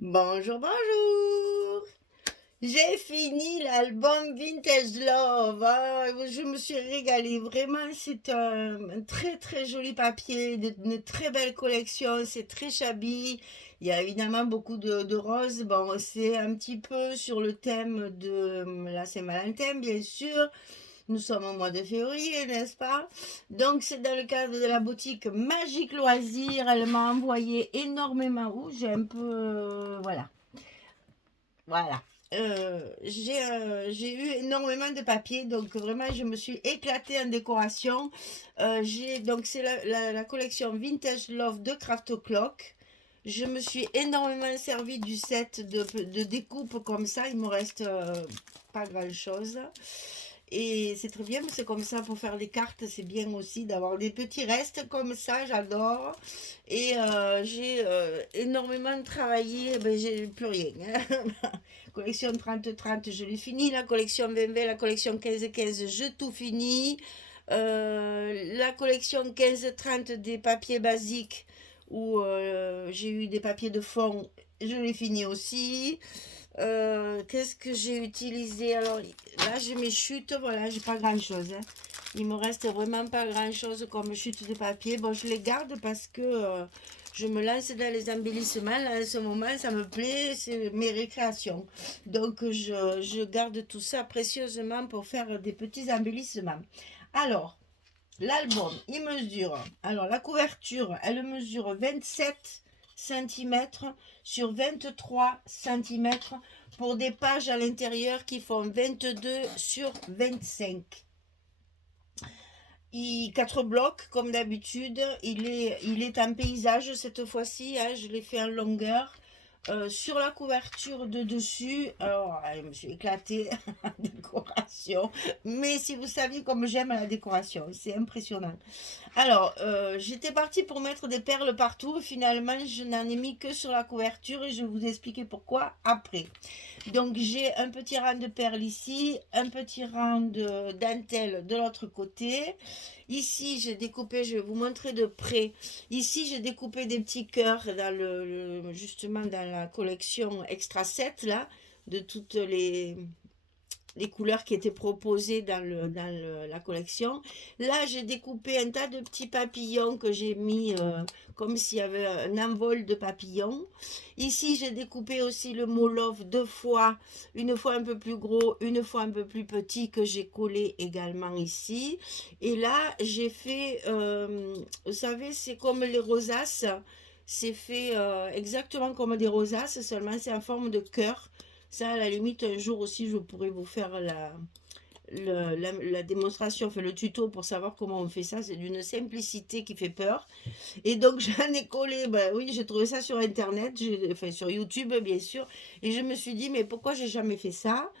Bonjour, bonjour. J'ai fini l'album Vintage Love. Ah, je me suis régalée. Vraiment, c'est un très très joli papier, une très belle collection. C'est très shabby. Il y a évidemment beaucoup de roses. Bon, c'est un petit peu sur le thème de la Saint-Valentin, bien sûr. Nous sommes au mois de février, n'est-ce pas? Donc, c'est dans le cadre de la boutique Magique Loisirs. Elle m'a envoyé énormément. Ouh, j'ai un peu. Voilà. Voilà. J'ai eu énormément de papier, donc vraiment je me suis éclatée en décoration. Donc c'est la collection Vintage Love de Craft Clock. Je me suis énormément servi du set de découpe comme ça. Il me reste pas grand chose. Et c'est très bien, mais c'est comme ça pour faire des cartes. C'est bien aussi d'avoir des petits restes comme ça, j'adore. Et j'ai énormément travaillé, ben, j'ai plus rien, hein. Collection 30-30, je l'ai fini. La collection 20-20, la collection 15-15, je tout fini. La collection 15-30 des papiers basiques, où j'ai eu des papiers de fond, je l'ai fini aussi. Qu'est-ce que j'ai utilisé? Alors là, j'ai mes chutes, voilà, j'ai pas grand-chose, hein. Il me reste vraiment pas grand-chose comme chute de papier. Bon, je les garde parce que je me lance dans les embellissements. Là, en ce moment, ça me plaît, c'est mes récréations. Donc, je garde tout ça précieusement pour faire des petits embellissements. Alors, l'album, il mesure. Alors, la couverture, elle mesure 27 cm sur 23 cm pour des pages à l'intérieur qui font 22 sur 25. 4 blocs comme d'habitude. Il est en paysage cette fois-ci, hein, je l'ai fait en longueur. Sur la couverture de dessus, alors je me suis éclatée en décoration, mais si vous saviez comme j'aime la décoration, c'est impressionnant. Alors, j'étais partie pour mettre des perles partout. Finalement, je n'en ai mis que sur la couverture et je vais vous expliquer pourquoi après. Donc, j'ai un petit rang de perles ici, un petit rang de dentelle de l'autre côté. Ici, j'ai découpé, je vais vous montrer de près. Ici, j'ai découpé des petits cœurs dans justement dans la collection Extra 7 là, de toutes les couleurs qui étaient proposées la collection. Là, j'ai découpé un tas de petits papillons que j'ai mis comme s'il y avait un envol de papillons. Ici, j'ai découpé aussi le mot love deux fois, une fois un peu plus gros, une fois un peu plus petit, que j'ai collé également ici. Et là, j'ai fait, vous savez, c'est comme les rosaces. C'est fait exactement comme des rosaces, seulement c'est en forme de cœur. Ça, à la limite, un jour aussi, je pourrais vous faire la démonstration, enfin le tuto pour savoir comment on fait ça. C'est d'une simplicité qui fait peur. Et donc, j'en ai collé, ben oui, j'ai trouvé ça sur Internet, enfin sur YouTube, bien sûr. Et je me suis dit, mais pourquoi j'ai jamais fait ça?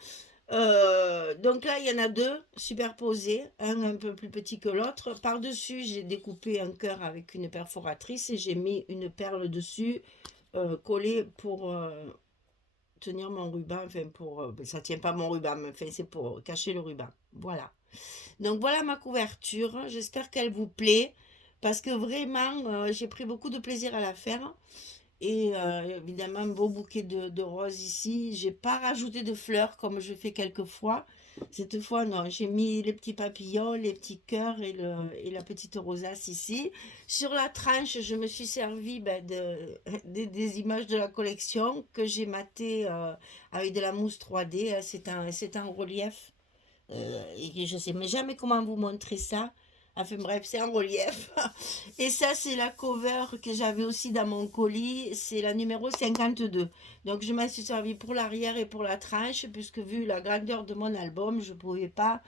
Donc là, il y en a deux superposés, un peu plus petit que l'autre. Par-dessus, j'ai découpé un cœur avec une perforatrice et j'ai mis une perle dessus, collée pour tenir mon ruban, enfin pour, ça tient pas mon ruban, mais enfin c'est pour cacher le ruban. Voilà. Donc voilà ma couverture. J'espère qu'elle vous plaît parce que vraiment j'ai pris beaucoup de plaisir à la faire. Et évidemment, un beau bouquet de roses ici. J'ai pas rajouté de fleurs comme je fais quelquefois. Cette fois, non, j'ai mis les petits papillons, les petits cœurs et la petite rosace ici. Sur la tranche, je me suis servi ben, des images de la collection que j'ai matées avec de la mousse 3D. C'est un relief. Et je sais mais jamais comment vous montrer ça. Enfin bref, c'est en relief. Et ça, c'est la cover que j'avais aussi dans mon colis. C'est la numéro 52. Donc, je m'en suis servi pour l'arrière et pour la tranche, puisque vu la grandeur de mon album, je pouvais pas,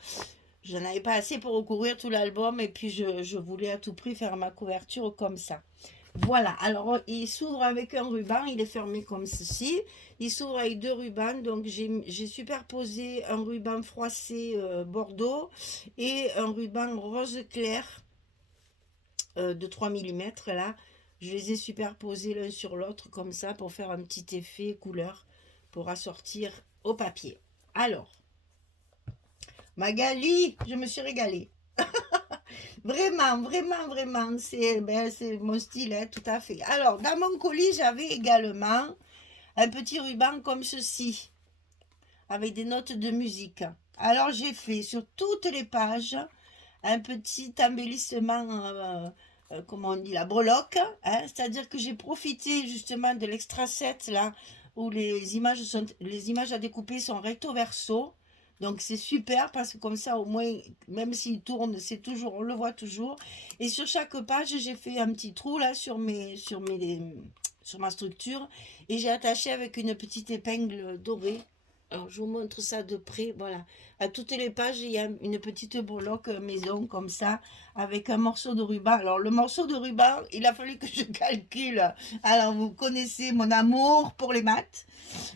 je n'avais pas assez pour recouvrir tout l'album. Et puis, je voulais à tout prix faire ma couverture comme ça. Voilà, alors il s'ouvre avec un ruban, il est fermé comme ceci. Il s'ouvre avec deux rubans, donc j'ai superposé un ruban froissé bordeaux et un ruban rose clair de 3 mm là. Je les ai superposés l'un sur l'autre comme ça pour faire un petit effet couleur pour assortir au papier. Alors, Magali, je me suis régalée. Vraiment, vraiment, vraiment, c'est mon style, hein, tout à fait. Alors, dans mon colis, j'avais également un petit ruban comme ceci, avec des notes de musique. Alors j'ai fait sur toutes les pages un petit embellissement, comment on dit, la breloque, hein, c'est-à-dire que j'ai profité justement de l'extra 7 là, où les images à découper sont recto verso. Donc c'est super parce que comme ça au moins, même s'il tourne, c'est toujours, on le voit toujours. Et sur chaque page, j'ai fait un petit trou là sur ma structure et j'ai attaché avec une petite épingle dorée. Alors je vous montre ça de près, voilà. À toutes les pages, il y a une petite breloque maison comme ça, avec un morceau de ruban. Alors le morceau de ruban, il a fallu que je calcule. Alors vous connaissez mon amour pour les maths.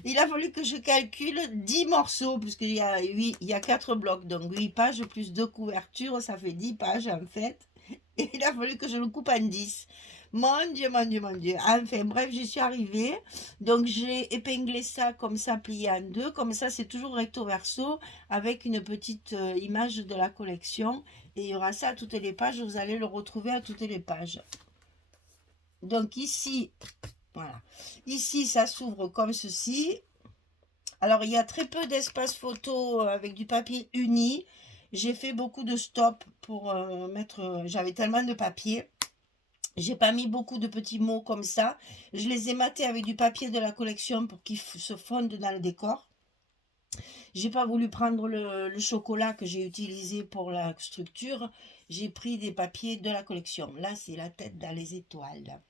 Il a fallu que je calcule 10 morceaux, puisqu'il y a, il y a 4 blocs, donc 8 pages plus 2 couvertures, ça fait 10 pages en fait. Et il a fallu que je le coupe en 10. Mon Dieu, mon Dieu, mon Dieu. Enfin, bref, j'y suis arrivée. Donc, j'ai épinglé ça comme ça, plié en deux. Comme ça, c'est toujours recto verso avec une petite image de la collection. Et il y aura ça à toutes les pages. Vous allez le retrouver à toutes les pages. Donc, ici, voilà. Ici, ça s'ouvre comme ceci. Alors, il y a très peu d'espace photo avec du papier uni. J'ai fait beaucoup de stops pour mettre... J'avais tellement de papier. J'ai pas mis beaucoup de petits mots comme ça. Je les ai matés avec du papier de la collection pour qu'ils se fondent dans le décor. J'ai pas voulu prendre le chocolat que j'ai utilisé pour la structure. J'ai pris des papiers de la collection. Là, c'est la tête dans les étoiles.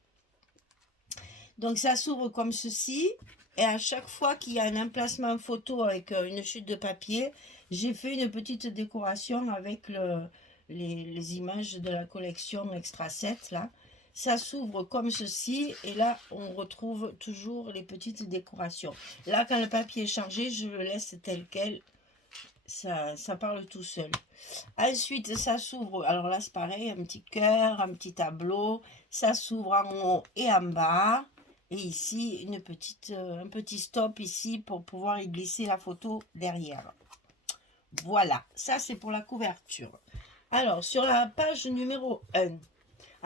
Donc, ça s'ouvre comme ceci. Et à chaque fois qu'il y a un emplacement photo avec une chute de papier, j'ai fait une petite décoration avec les images de la collection Extra 7, là. Ça s'ouvre comme ceci et là on retrouve toujours les petites décorations. Là quand le papier est chargé, je le laisse tel quel, ça parle tout seul. Ensuite ça s'ouvre, alors là c'est pareil, un petit cœur, un petit tableau, ça s'ouvre en haut et en bas. Et ici un petit stop ici pour pouvoir y glisser la photo derrière. Voilà, ça c'est pour la couverture. Alors sur la page numéro 1.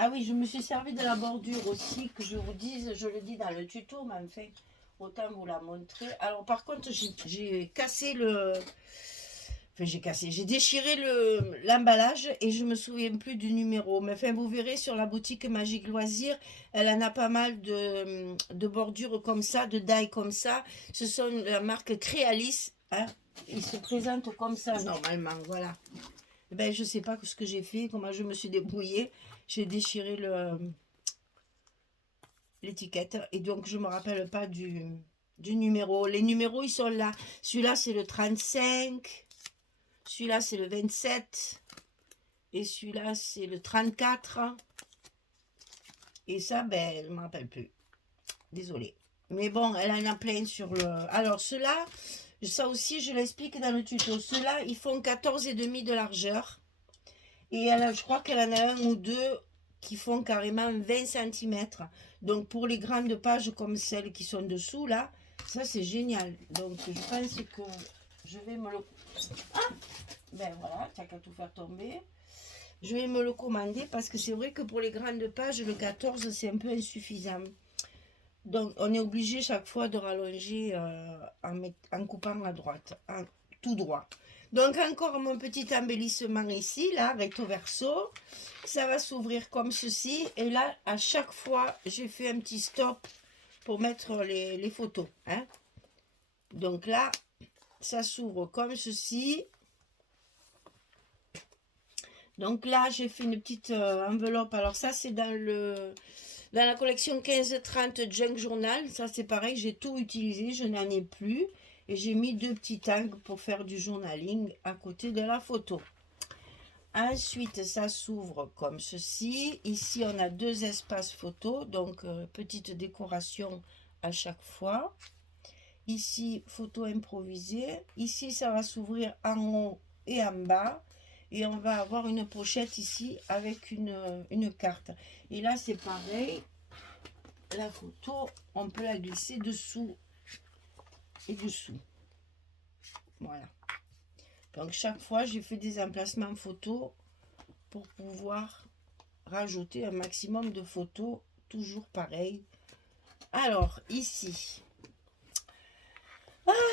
Ah oui, je me suis servi de la bordure aussi, que je vous dise, je le dis dans le tuto, mais enfin, autant vous la montrer. Alors par contre, j'ai cassé le... Enfin, j'ai déchiré l'emballage et je me souviens plus du numéro. Mais enfin, vous verrez sur la boutique Magique Loisirs, elle en a pas mal de bordures comme ça, de die comme ça. Ce sont la marque Créalis. Hein. Ils se présentent comme ça normalement, voilà. Ben, je sais pas ce que j'ai fait, comment je me suis débrouillée. J'ai déchiré l'étiquette et donc je me rappelle pas du numéro. Les numéros, ils sont là. Celui-là, c'est le 35. Celui-là, c'est le 27. Et celui-là, c'est le 34. Et ça, ben, je ne me rappelle plus. Désolée. Mais bon, elle en a plein sur le... Alors, ceux-là, ça aussi, je l'explique dans le tuto. Ceux-là, ils font 14,5 de largeur. Et elle, je crois qu'elle en a un ou deux qui font carrément 20 cm. Donc, pour les grandes pages comme celles qui sont dessous, là, ça, c'est génial. Donc, je pense que je vais me le... Ah, ben voilà, tu n'as qu'à tout faire tomber. Je vais me le commander parce que c'est vrai que pour les grandes pages, le 14, c'est un peu insuffisant. Donc, on est obligé chaque fois de rallonger en coupant à droite, tout droit. Donc, encore mon petit embellissement ici, là, recto verso. Ça va s'ouvrir comme ceci. Et là, à chaque fois, j'ai fait un petit stop pour mettre les photos. Hein. Donc là, ça s'ouvre comme ceci. Donc là, j'ai fait une petite enveloppe. Alors ça, c'est dans la collection 15-30 Junk Journal. Ça, c'est pareil, j'ai tout utilisé, je n'en ai plus. Et j'ai mis deux petits tags pour faire du journaling à côté de la photo. Ensuite, ça s'ouvre comme ceci. Ici, on a deux espaces photo. Donc, petite décoration à chaque fois. Ici, photo improvisée. Ici, ça va s'ouvrir en haut et en bas. Et on va avoir une pochette ici avec une carte. Et là, c'est pareil. La photo, on peut la glisser dessous et dessous. Voilà. Donc, chaque fois, j'ai fait des emplacements photos pour pouvoir rajouter un maximum de photos. Toujours pareil. Alors, ici,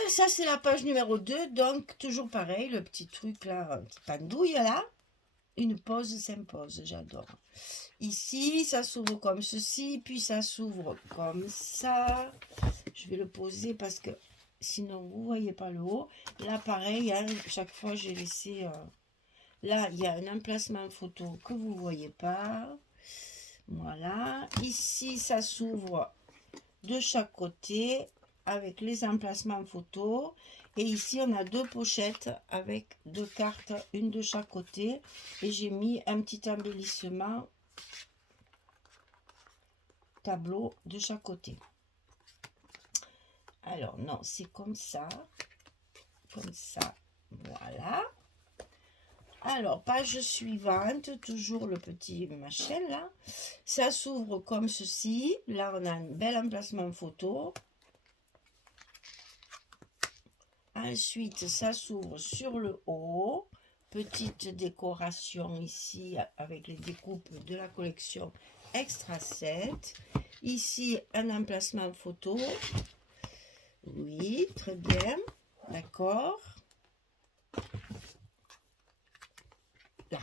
ça c'est la page numéro 2. Donc, toujours pareil, le petit truc là, petite pendouille là. Une pause s'impose, j'adore. Ici, ça s'ouvre comme ceci, puis ça s'ouvre comme ça. Je vais le poser parce que sinon vous ne voyez pas le haut. Là, pareil, hein, chaque fois j'ai laissé... là, il y a un emplacement photo que vous ne voyez pas. Voilà. Ici, ça s'ouvre de chaque côté avec les emplacements photos. Et ici, on a 2 pochettes avec 2 cartes, une de chaque côté. Et j'ai mis un petit embellissement tableau de chaque côté. Alors, non, c'est comme ça. Comme ça. Voilà. Alors, page suivante, toujours le petit machin là. Ça s'ouvre comme ceci. Là, on a un bel emplacement photo. Ensuite, ça s'ouvre sur le haut. Petite décoration ici avec les découpes de la collection Extra 7. Ici, un emplacement photo. Oui, très bien. D'accord. Là.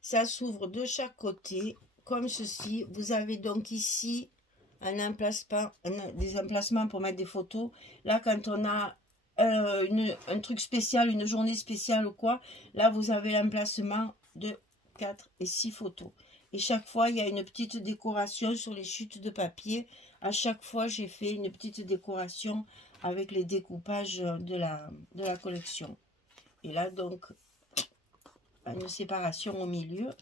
Ça s'ouvre de chaque côté comme ceci. Vous avez donc ici un emplacement, des emplacements pour mettre des photos. Là, quand on a un truc spécial, une journée spéciale ou quoi, là vous avez l'emplacement de 4 et 6 photos. Et chaque fois, il y a une petite décoration sur les chutes de papier. À chaque fois, j'ai fait une petite décoration avec les découpages de la collection. Et là, donc, une séparation au milieu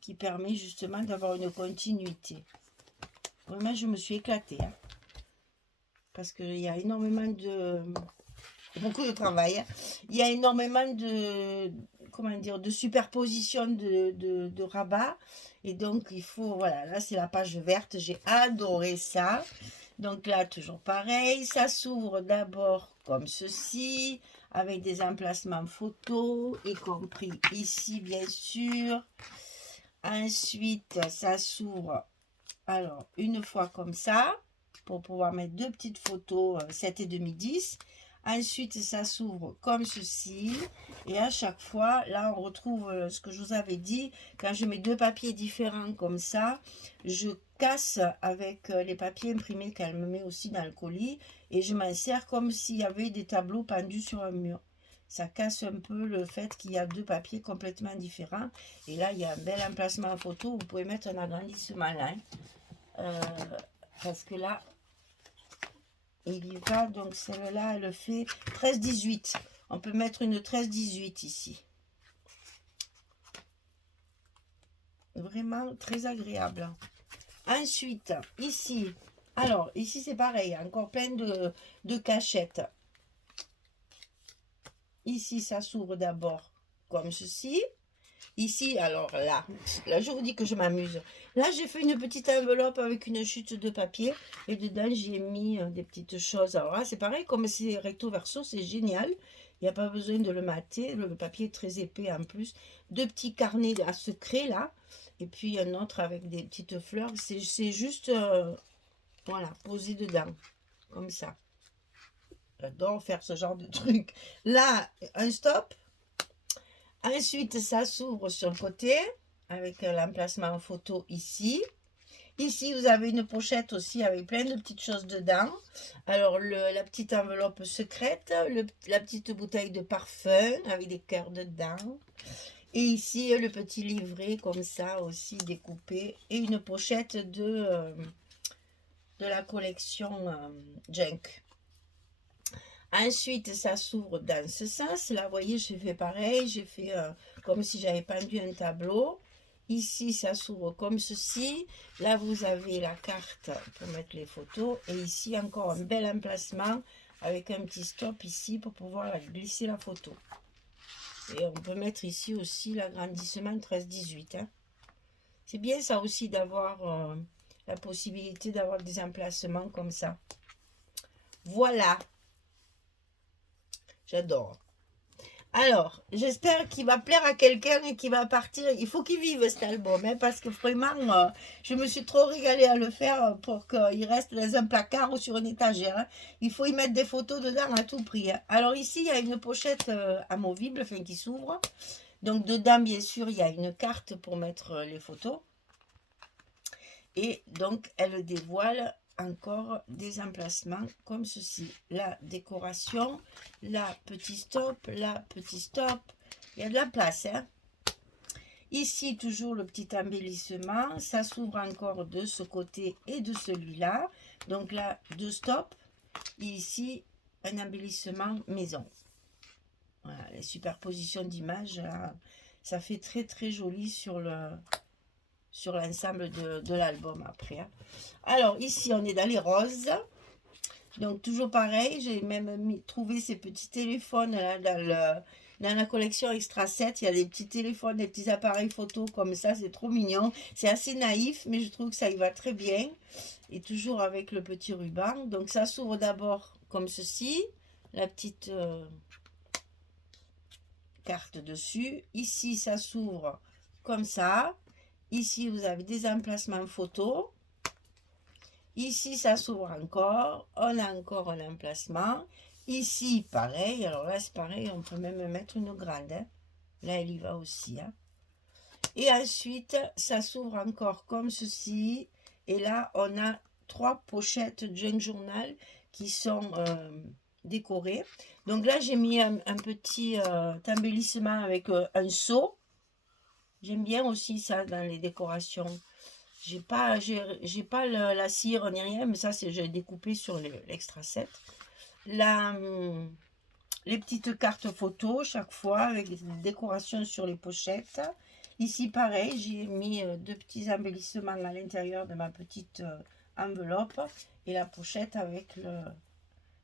qui permet justement d'avoir une continuité. Vraiment, je me suis éclatée. Hein, parce qu'il y a énormément de... beaucoup de travail. Hein. Il y a énormément de... comment dire, de superposition de rabats. Et donc, il faut... Voilà, là, c'est la page verte. J'ai adoré ça. Donc là, toujours pareil. Ça s'ouvre d'abord comme ceci, avec des emplacements photos, y compris ici, bien sûr. Ensuite, ça s'ouvre... alors, une fois comme ça, pour pouvoir mettre 2 petites photos 7,5 10. Ensuite, ça s'ouvre comme ceci. Et à chaque fois, là, on retrouve ce que je vous avais dit. Quand je mets 2 papiers différents comme ça, je casse avec les papiers imprimés qu'elle me met aussi dans le colis. Et je m'en sers comme s'il y avait des tableaux pendus sur un mur. Ça casse un peu le fait qu'il y a 2 papiers complètement différents. Et là, il y a un bel emplacement en photo. Vous pouvez mettre un agrandissement là. Hein. Parce que là, il y va. Donc, celle-là, elle fait 13-18. On peut mettre une 13-18 ici. Vraiment très agréable. Ensuite, ici. Alors, ici, c'est pareil. Encore plein de cachettes. Ici, ça s'ouvre d'abord comme ceci. Ici, alors là, je vous dis que je m'amuse. Là, j'ai fait une petite enveloppe avec une chute de papier. Et dedans, j'ai mis des petites choses. Alors là, c'est pareil, comme c'est recto verso, c'est génial. Il n'y a pas besoin de le mater. Le papier est très épais en plus. 2 petits carnets à secret, là. Et puis, un autre avec des petites fleurs. C'est juste, voilà, posé dedans. Comme ça. J'adore faire ce genre de truc. Là, un stop. Ensuite, ça s'ouvre sur le côté avec l'emplacement en photo ici. Ici, vous avez une pochette aussi avec plein de petites choses dedans. Alors, la petite enveloppe secrète, la petite bouteille de parfum avec des cœurs dedans. Et ici, le petit livret comme ça aussi découpé. Et une pochette de la collection Junk. Ensuite, ça s'ouvre dans ce sens. Là, vous voyez, j'ai fait pareil. J'ai fait comme si j'avais pendu un tableau. Ici, ça s'ouvre comme ceci. Là, vous avez la carte pour mettre les photos. Et ici, encore un bel emplacement avec un petit stop ici pour pouvoir glisser la photo. Et on peut mettre ici aussi l'agrandissement 13-18. Hein. C'est bien ça aussi d'avoir la possibilité d'avoir des emplacements comme ça. Voilà. J'adore. Alors, j'espère qu'il va plaire à quelqu'un et qu'il va partir. Il faut qu'il vive cet album, hein, parce que vraiment, je me suis trop régalée à le faire pour qu'il reste dans un placard ou sur une étagère, hein. Il faut y mettre des photos dedans à tout prix, hein. Alors ici, il y a une pochette amovible, enfin qui s'ouvre. Donc dedans, bien sûr, il y a une carte pour mettre les photos. Et donc, elle dévoile encore des emplacements comme ceci. La décoration, la petit stop, la petit stop. Il y a de la place, hein. Ici, toujours le petit embellissement. Ça s'ouvre encore de ce côté et de celui-là. Donc là, deux stops. Et ici, un embellissement maison. Voilà, les superpositions d'images, ça fait très très joli sur l'ensemble de l'album après, hein. Alors ici on est dans les roses, donc toujours pareil, j'ai même trouvé ces petits téléphones là dans la collection Extra 7. Il y a des petits téléphones, des petits appareils photo comme ça, c'est trop mignon, c'est assez naïf mais je trouve que ça y va très bien. Et toujours avec le petit ruban, donc ça s'ouvre d'abord comme ceci, la petite carte dessus. Ici ça s'ouvre comme ça. Ici, vous avez des emplacements photos. Ici, ça s'ouvre encore. On a encore un emplacement. Ici, pareil. Alors là, c'est pareil. On peut même mettre une grande, hein. Là, elle y va aussi, hein. Et ensuite, ça s'ouvre encore comme ceci. Et là, on a 3 pochettes Junk Journal qui sont décorées. Donc là, j'ai mis un petit embellissement avec un seau. J'aime bien aussi ça dans les décorations. J'ai pas la cire ni rien, mais ça, j'ai découpé sur l'extra 7. Les petites cartes photos chaque fois avec des décorations sur les pochettes. Ici, pareil, j'ai mis deux petits embellissements à l'intérieur de ma petite enveloppe et la pochette avec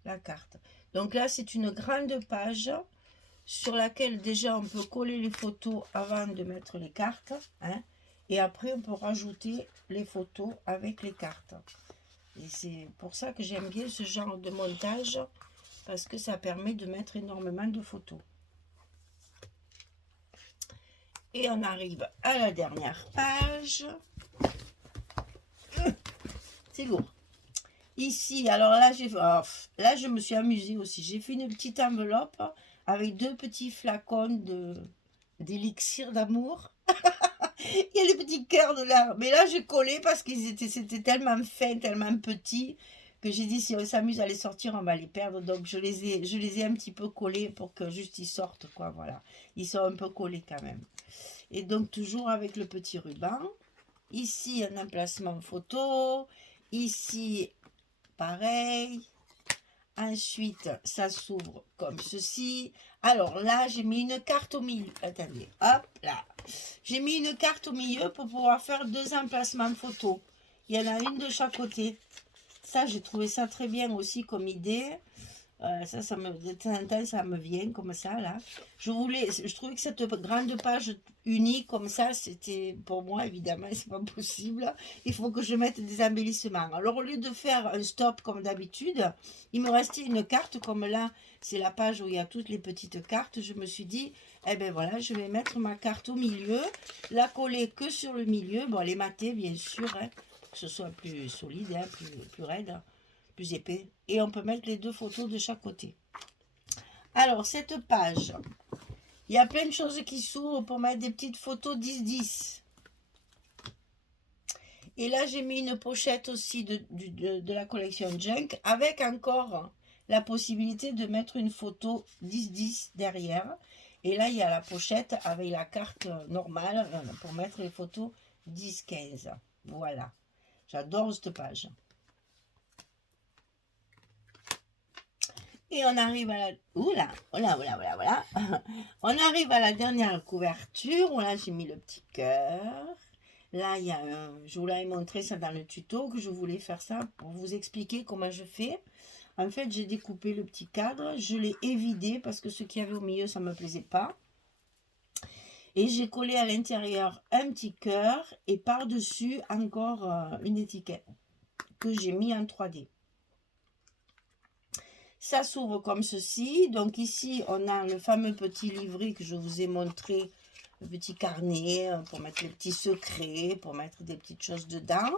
la carte. Donc là, c'est une grande page sur laquelle déjà on peut coller les photos avant de mettre les cartes, hein, et après on peut rajouter les photos avec les cartes. Et c'est pour ça que j'aime bien ce genre de montage, parce que ça permet de mettre énormément de photos. Et on arrive à la dernière page. C'est lourd. Ici, alors là, là je me suis amusée aussi. J'ai fait une petite enveloppe avec 2 petits flacons d'élixir d'amour. Il y a les petits cœurs de là. Mais là, j'ai collé parce que c'était tellement fin, tellement petit, que j'ai dit si on s'amuse à les sortir, on va les perdre. Donc je les ai un petit peu collés pour que juste ils sortent, quoi. Voilà. Ils sont un peu collés quand même. Et donc toujours avec le petit ruban. Ici, un emplacement photo. Ici, pareil. Ensuite, ça s'ouvre comme ceci. Alors là, j'ai mis une carte au milieu. Attendez, hop là. J'ai mis une carte au milieu pour pouvoir faire 2 emplacements photos. Il y en a une de chaque côté. Ça, j'ai trouvé ça très bien aussi comme idée. Ça de temps en temps, ça me vient comme ça, là. Je trouvais que cette grande page unie comme ça, c'était, pour moi, évidemment, c'est pas possible. Il faut que je mette des embellissements. Alors, au lieu de faire un stop comme d'habitude, il me restait une carte comme là, c'est la page où il y a toutes les petites cartes. Je me suis dit, eh ben voilà, je vais mettre ma carte au milieu, la coller que sur le milieu. Bon, les mater, bien sûr, hein, pour que ce soit plus solide, hein, plus raide, plus épais. Et on peut mettre les 2 photos de chaque côté. Alors, cette page, il y a plein de choses qui s'ouvrent pour mettre des petites photos 10-10. Et là, j'ai mis une pochette aussi de la collection Junk avec encore la possibilité de mettre une photo 10-10 derrière. Et là, il y a la pochette avec la carte normale pour mettre les photos 10-15. Voilà. J'adore cette page. Et on arrive à la... Oula, voilà. On arrive à la dernière couverture. Là, j'ai mis le petit cœur. Là, il y a je vous l'avais montré ça dans le tuto, que je voulais faire ça pour vous expliquer comment je fais. En fait, j'ai découpé le petit cadre. Je l'ai évidé parce que ce qu'il y avait au milieu, ça ne me plaisait pas. Et j'ai collé à l'intérieur un petit cœur et par-dessus encore une étiquette que j'ai mis en 3D. Ça s'ouvre comme ceci. Donc ici, on a le fameux petit livret que je vous ai montré, le petit carnet pour mettre les petits secrets, pour mettre des petites choses dedans.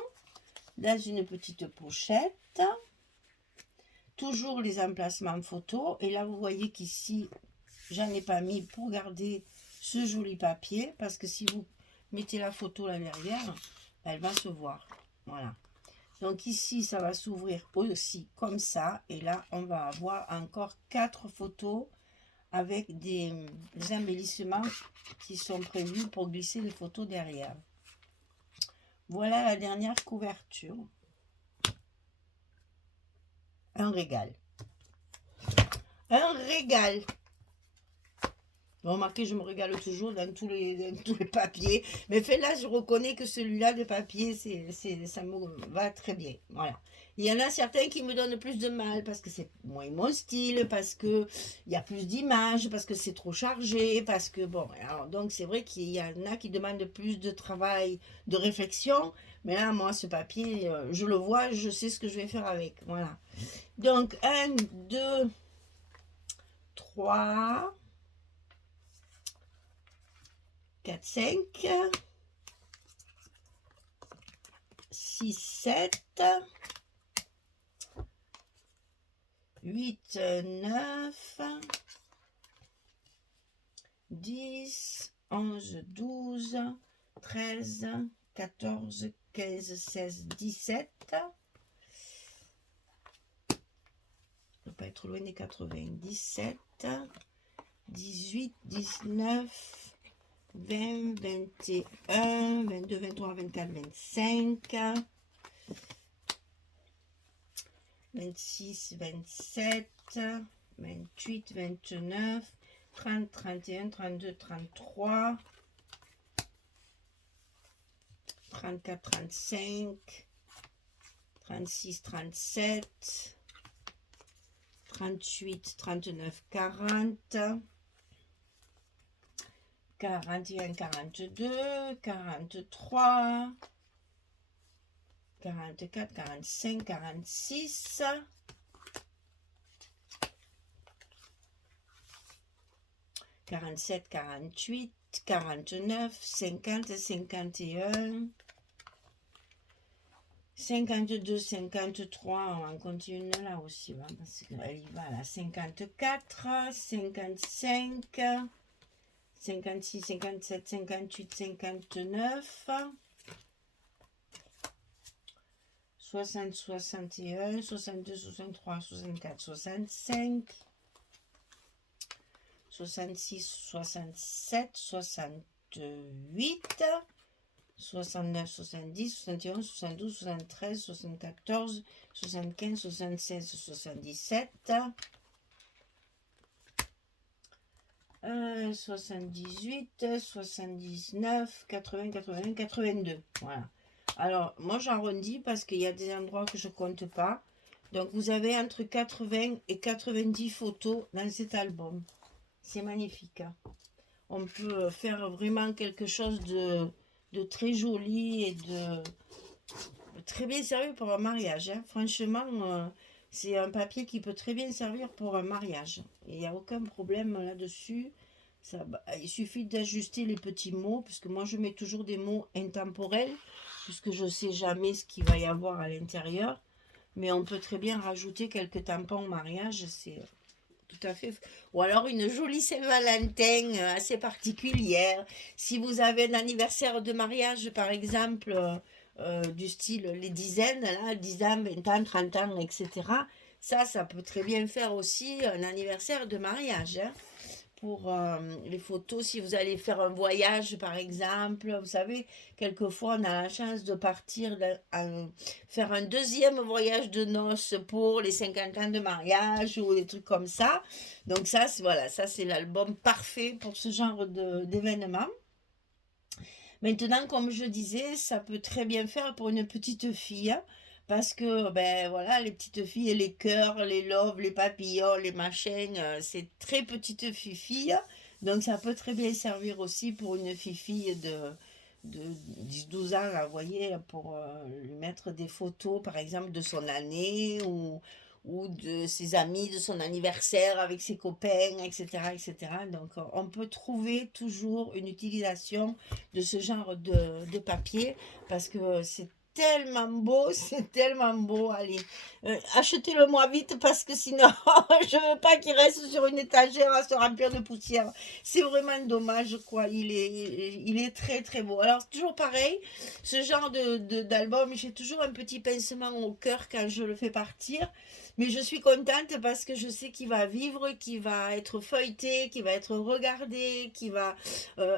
Dans une petite pochette. Toujours les emplacements photos. Et là, vous voyez qu'ici, j'en ai pas mis pour garder ce joli papier. Parce que si vous mettez la photo là derrière, elle va se voir. Voilà. Donc ici, ça va s'ouvrir aussi comme ça. Et là, on va avoir encore 4 photos avec des embellissements qui sont prévus pour glisser les photos derrière. Voilà la dernière couverture. Un régal. Un régal. Remarquez, je me régale toujours dans tous les papiers. Mais fait là, je reconnais que celui-là de papier, ça me va très bien. Voilà. Il y en a certains qui me donnent plus de mal parce que c'est moins mon style, parce qu'il y a plus d'images, parce que c'est trop chargé, parce que bon. Alors, donc c'est vrai qu'il y en a qui demandent plus de travail, de réflexion. Mais là, moi, ce papier, je le vois, je sais ce que je vais faire avec. Voilà. Donc, 1, 2, 3... 4, 5, 6, 7, 8, 9, 10, 11, 12, 13, 14, 15, 16, 17. Je ne dois pas être loin des 80. 17, 18, 19, 20, 21, 22, 23, 24, 25, 26, 27, 28, 29, 30, 31, 32, 33, 34, 35, 36, 37, 38, 39, 40, 41, 42, 43, 44, 45, 46, 47, 48, 49, 50, 51, 52, 53, on en continue là aussi, hein, parce qu'elle y va là, 54, 55, 56, 57, 58, 59, 60, 61, 62, 63, 64, 65, 66, 67, 68, 69, 70, 71, 72, 73, 74, 75, 76, 77, 78, 79, 80, 81, 82. Voilà. Alors, moi j'arrondis parce qu'il y a des endroits que je ne compte pas. Donc, vous avez entre 80 et 90 photos dans cet album. C'est magnifique. Hein. On peut faire vraiment quelque chose de très joli et de très bien servi pour un mariage. Hein. Franchement, c'est un papier qui peut très bien servir pour un mariage. Il n'y a aucun problème là-dessus. Il suffit d'ajuster les petits mots, puisque moi je mets toujours des mots intemporels, puisque je ne sais jamais ce qu'il va y avoir à l'intérieur. Mais on peut très bien rajouter quelques tampons au mariage, c'est tout à fait. Ou alors une jolie Saint-Valentin assez particulière. Si vous avez un anniversaire de mariage, par exemple, du style les dizaines, là, 10 ans, 20 ans, 30 ans, etc. Ça peut très bien faire aussi un anniversaire de mariage. Hein. Pour les photos, si vous allez faire un voyage, par exemple, vous savez, quelquefois on a la chance de partir, faire un deuxième voyage de noces pour les 50 ans de mariage ou des trucs comme ça. Donc ça, voilà, ça c'est l'album parfait pour ce genre d'événement. Maintenant, comme je disais, ça peut très bien faire pour une petite fille. Hein, parce que, ben voilà, les petites filles, les cœurs, les loves, les papillons, les machins, c'est très petite fille. Donc, ça peut très bien servir aussi pour une fille de 10-12 ans, là, vous voyez, pour lui mettre des photos, par exemple, de son année ou de ses amis, de son anniversaire avec ses copains, etc., etc. Donc, on peut trouver toujours une utilisation de ce genre de papier parce que c'est tellement beau, c'est tellement beau. Allez, achetez-le moi vite parce que sinon, je veux pas qu'il reste sur une étagère à se remplir de poussière. C'est vraiment dommage, quoi. Il est très, très beau. Alors, c'est toujours pareil, ce genre d'album, j'ai toujours un petit pincement au cœur quand je le fais partir. Mais je suis contente parce que je sais qu'il va vivre, qu'il va être feuilleté, qu'il va être regardé, qu'il va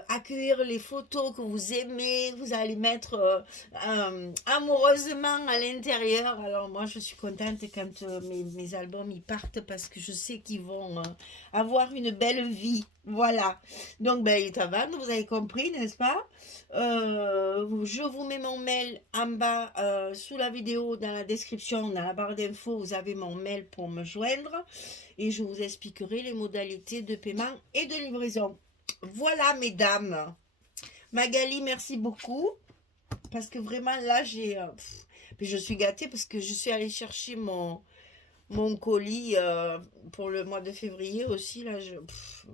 accueillir les photos que vous aimez, que vous allez mettre amoureusement à l'intérieur. Alors moi, je suis contente quand mes albums ils partent parce que je sais qu'ils vont avoir une belle vie. Voilà. Donc, ben, il est à vendre, vous avez compris, n'est-ce pas? Je vous mets mon mail en bas sous la vidéo, dans la description, dans la barre d'infos, vous avez mon mail pour me joindre et je vous expliquerai les modalités de paiement et de livraison. Voilà, mesdames. Magali, merci beaucoup parce que vraiment là, je suis gâtée parce que je suis allée chercher mon colis pour le mois de février aussi, là,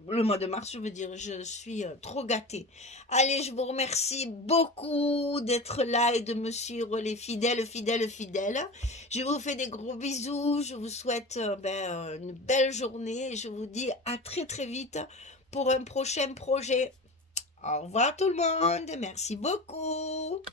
le mois de mars, je veux dire, je suis trop gâtée. Allez, je vous remercie beaucoup d'être là et de me suivre les fidèles, fidèles, fidèles. Je vous fais des gros bisous, je vous souhaite une belle journée et je vous dis à très très vite pour un prochain projet. Au revoir tout le monde, merci beaucoup.